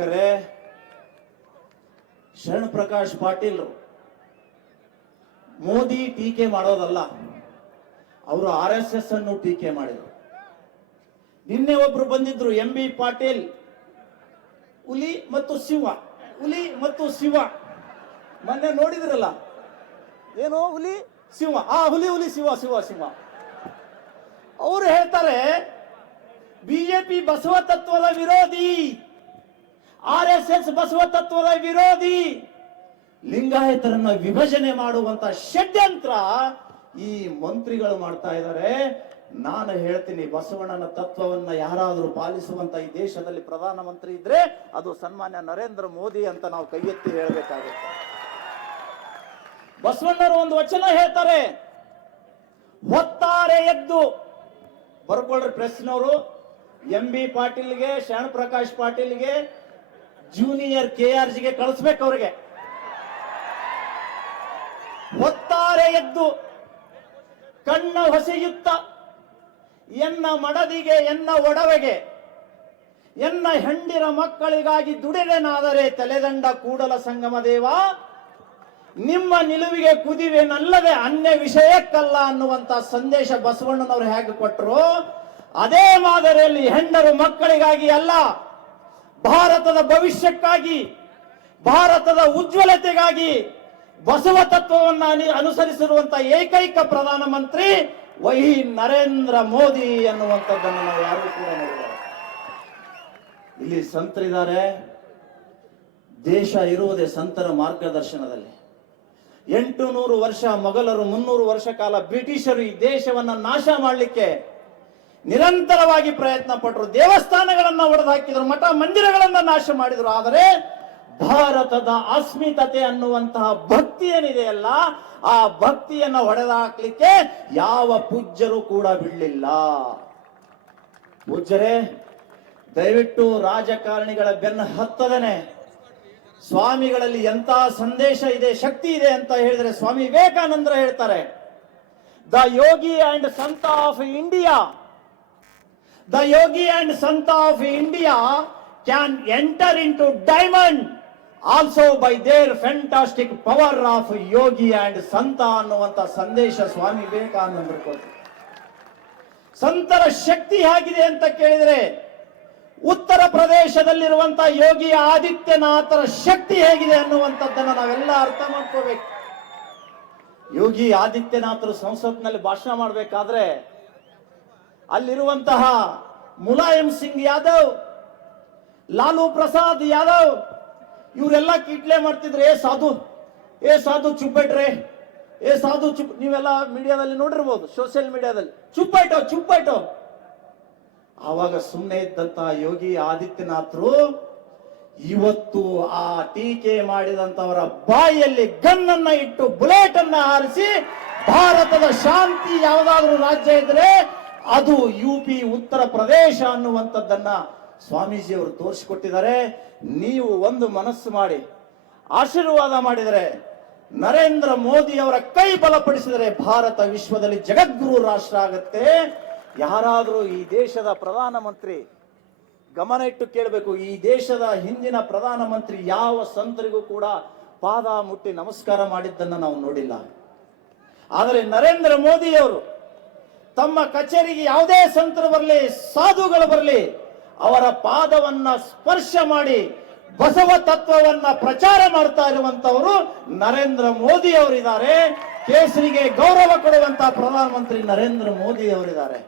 ಯುವಕರೇ, ಶರಣ್ ಪ್ರಕಾಶ್ ಪಾಟೀಲ್ ಮೋದಿ ಟೀಕೆ ಮಾಡೋದಲ್ಲ, ಅವರು RSS ಅನ್ನು ಟೀಕೆ ಮಾಡಿದರು. ನಿನ್ನೆ ಒಬ್ರು ಬಂದಿದ್ರು, MB ಪಾಟೀಲ್, ಹುಲಿ ಮತ್ತು ಶಿವ, ಹುಲಿ ಮತ್ತು ಶಿವ. ಮೊನ್ನೆ ನೋಡಿದ್ರಲ್ಲ, ಏನೋ ಹುಲಿ ಶಿವ, ಹುಲಿ ಹುಲಿ ಶಿವ ಶಿವ ಶಿವ. ಅವರು ಹೇಳ್ತಾರೆ ಬಿಜೆಪಿ ಬಸವ ತತ್ವದ ವಿರೋಧಿ, RSS ಬಸವ ತತ್ವದ ವಿರೋಧಿ, ಲಿಂಗಾಯತರನ್ನ ವಿಭಜನೆ ಮಾಡುವಂತ ಷಡ್ಯಂತ್ರ ಈ ಮಂತ್ರಿಗಳು ಮಾಡ್ತಾ ಇದ್ದಾರೆ. ನಾನು ಹೇಳ್ತೀನಿ, ಬಸವಣ್ಣನ ತತ್ವವನ್ನ ಯಾರಾದರೂ ಪಾಲಿಸುವಂತ ಈ ದೇಶದಲ್ಲಿ ಪ್ರಧಾನಮಂತ್ರಿ ಇದ್ರೆ ಅದು ಸನ್ಮಾನ್ಯ ನರೇಂದ್ರ ಮೋದಿ ಅಂತ ನಾವು ಕೈ ಎತ್ತಿ ಹೇಳಬೇಕಾಗುತ್ತೆ. ಬಸವಣ್ಣರು ಒಂದು ವಚನ ಹೇಳ್ತಾರೆ, ಹೊತ್ತಾರೆ ಎದ್ದು. ಬರ್ಕೊಳ್ರಿ ಪ್ರೆಸ್ನವರು, MB ಪಾಟೀಲ್ಗೆ, ಶರಣ್ ಪ್ರಕಾಶ್ ಪಾಟೀಲ್ಗೆ, ಜೂನಿಯರ್ KRGಗೆ ಕಳಿಸ್ಬೇಕು ಅವ್ರಿಗೆ. ಹೊತ್ತಾರೆ ಎದ್ದು ಕಣ್ಣ ಹೊಸೆಯುತ್ತ ಎನ್ನ ಮಡದಿಗೆ ಎನ್ನ ಒಡವೆಗೆ ಎನ್ನ ಹೆಂಡಿರ ಮಕ್ಕಳಿಗಾಗಿ ದುಡಿದೆನಾದರೆ ತಲೆದಂಡ ಕೂಡಲ ಸಂಗಮ ದೇವ, ನಿಮ್ಮ ನಿಲುವಿಗೆ ಕುದಿವೆನಲ್ಲದೆ ಅನ್ಯ ವಿಷಯಕ್ಕಲ್ಲ ಅನ್ನುವಂತ ಸಂದೇಶ ಬಸವಣ್ಣನವರು ಹೇಗೆ ಕೊಟ್ಟರು, ಅದೇ ಮಾದರಿಯಲ್ಲಿ ಹೆಂಡರು ಮಕ್ಕಳಿಗಾಗಿ ಅಲ್ಲ, ಭಾರತದ ಭವಿಷ್ಯಕ್ಕಾಗಿ, ಭಾರತದ ಉಜ್ವಲತೆಗಾಗಿ ಬಸವ ತತ್ವವನ್ನು ಅನುಸರಿಸಿರುವಂತ ಏಕೈಕ ಪ್ರಧಾನಮಂತ್ರಿ ವಹಿ ನರೇಂದ್ರ ಮೋದಿ ಅನ್ನುವಂಥದ್ದನ್ನು ನಾವು ಯಾರು ಕೂಡ ನೋಡಿದ್ದಾರೆ. ಇಲ್ಲಿ ಸಂತರಿದ್ದಾರೆ. ದೇಶ ಇರುವುದೇ ಸಂತರ ಮಾರ್ಗದರ್ಶನದಲ್ಲಿ. 800 ವರ್ಷ ಮೊಘಲರು, 300 ವರ್ಷ ಕಾಲ ಬ್ರಿಟಿಷರು ಈ ದೇಶವನ್ನ ನಾಶ ಮಾಡಲಿಕ್ಕೆ ನಿರಂತರವಾಗಿ ಪ್ರಯತ್ನ ಪಟ್ಟರು. ದೇವಸ್ಥಾನಗಳನ್ನ ಒಡೆದು ಹಾಕಿದ್ರು, ಮಠ ಮಂದಿರಗಳನ್ನ ನಾಶ ಮಾಡಿದ್ರು. ಆದರೆ ಭಾರತದ ಅಸ್ಮಿತತೆ ಅನ್ನುವಂತಹ ಭಕ್ತಿ ಏನಿದೆಯಲ್ಲ, ಆ ಭಕ್ತಿಯನ್ನ ಹೊಡೆದಾಕ್ಲಿಕ್ಕೆ ಯಾವ ಪೂಜ್ಯರು ಕೂಡ ಬಿಡಲಿಲ್ಲ. ಪೂಜ್ಯರೇ, ದಯವಿಟ್ಟು ರಾಜಕಾರಣಿಗಳ ಬೆನ್ನ ಹತ್ತದೇನೆ ಸ್ವಾಮಿಗಳಲ್ಲಿ ಎಂತ ಸಂದೇಶ ಇದೆ, ಶಕ್ತಿ ಇದೆ ಅಂತ ಹೇಳಿದ್ರೆ ಸ್ವಾಮಿ ವಿವೇಕಾನಂದರು ಹೇಳ್ತಾರೆ, the yogi and sant of India, the yogi and sant of India can enter into diamond also by their fantastic power of yogi and sant ಅನ್ನುವಂತ ಸಂದೇಶ ಸ್ವಾಮಿ ವಿವೇಕಾನಂದರು ಕೊಟ್ಟರು. ಸಂತರ ಶಕ್ತಿ ಹೇಗಿದೆ ಅಂತ ಕೇಳಿದ್ರೆ, ಉತ್ತರ ಪ್ರದೇಶದಲ್ಲಿರುವಂತಹ ಯೋಗಿ ಆದಿತ್ಯನಾಥರ ಶಕ್ತಿ ಹೇಗಿದೆ ಅನ್ನುವಂಥದ್ದನ್ನು ನಾವೆಲ್ಲ ಅರ್ಥ ಮಾಡ್ಕೋಬೇಕು. ಯೋಗಿ ಆದಿತ್ಯನಾಥರು ಸಂಸತ್ನಲ್ಲಿ ಭಾಷಣ ಮಾಡಬೇಕಾದ್ರೆ ಅಲ್ಲಿರುವಂತಹ ಮುಲಾಯಂ ಸಿಂಗ್ ಯಾದವ್, ಲಾಲು ಪ್ರಸಾದ್ ಯಾದವ್ ಇವರೆಲ್ಲ ಕಿಟ್ಲೆ ಮಾಡ್ತಿದ್ರು, ಏ ಸಾಧು ಚುಪ್ಪಿಟ್ರೆ, ಏ ಸಾಧು ಚುಪ್. ನೀವೆಲ್ಲ ಮೀಡಿಯಾದಲ್ಲಿ ನೋಡಿರ್ಬೋದು, ಸೋಷಿಯಲ್ ಮೀಡಿಯಾದಲ್ಲಿ, ಚುಪ್ಪಾಯ್ಟೋ. ಆವಾಗ ಸುಮ್ಮನೆ ಇದ್ದಂತಹ ಯೋಗಿ ಆದಿತ್ಯನಾಥರು ಇವತ್ತು ಆ ಟೀಕೆ ಮಾಡಿದಂತವರ ಬಾಯಿಯಲ್ಲಿ ಗನ್ನನ್ನ ಇಟ್ಟು ಬುಲೆಟ್ ಅನ್ನ ಹಾರಿಸಿ, ಭಾರತದ ಶಾಂತಿ ಯಾವುದಾದ್ರೂ ರಾಜ್ಯ ಇದ್ರೆ ಅದು UP ಉತ್ತರ ಪ್ರದೇಶ ಅನ್ನುವಂಥದ್ದನ್ನ ಸ್ವಾಮೀಜಿಯವರು ತೋರಿಸಿಕೊಟ್ಟಿದ್ದಾರೆ. ನೀವು ಒಂದು ಮನಸ್ಸು ಮಾಡಿ ಆಶೀರ್ವಾದ ಮಾಡಿದರೆ, ನರೇಂದ್ರ ಮೋದಿ ಅವರ ಕೈ ಬಲಪಡಿಸಿದರೆ ಭಾರತ ವಿಶ್ವದಲ್ಲಿ ಜಗದ್ಗುರು ರಾಷ್ಟ್ರ ಆಗುತ್ತೆ. ಯಾರಾದರೂ ಈ ದೇಶದ ಪ್ರಧಾನಮಂತ್ರಿ ಗಮನ ಇಟ್ಟು ಕೇಳಬೇಕು, ಈ ದೇಶದ ಹಿಂದಿನ ಪ್ರಧಾನಮಂತ್ರಿ ಯಾವ ಸಂತರಿಗೂ ಕೂಡ ಪಾದ ಮುಟ್ಟಿ ನಮಸ್ಕಾರ ಮಾಡಿದ್ದನ್ನು ನಾವು ನೋಡಿಲ್ಲ. ಆದರೆ ನರೇಂದ್ರ ಮೋದಿ ಅವರು ತಮ್ಮ ಕಚೇರಿಗೆ ಯಾವುದೇ ಸಂತರು ಬರಲಿ, ಸಾಧುಗಳು ಬರಲಿ, ಅವರ ಪಾದವನ್ನ ಸ್ಪರ್ಶ ಮಾಡಿ ಬಸವ ತತ್ವವನ್ನ ಪ್ರಚಾರ ಮಾಡ್ತಾ ಇರುವಂತವರು ನರೇಂದ್ರ ಮೋದಿ ಅವರಿದ್ದಾರೆ. ಕೇಸರಿಗೆ ಗೌರವ ಕೊಡುವಂತಹ ಪ್ರಧಾನಮಂತ್ರಿ ನರೇಂದ್ರ ಮೋದಿ ಅವರಿದ್ದಾರೆ.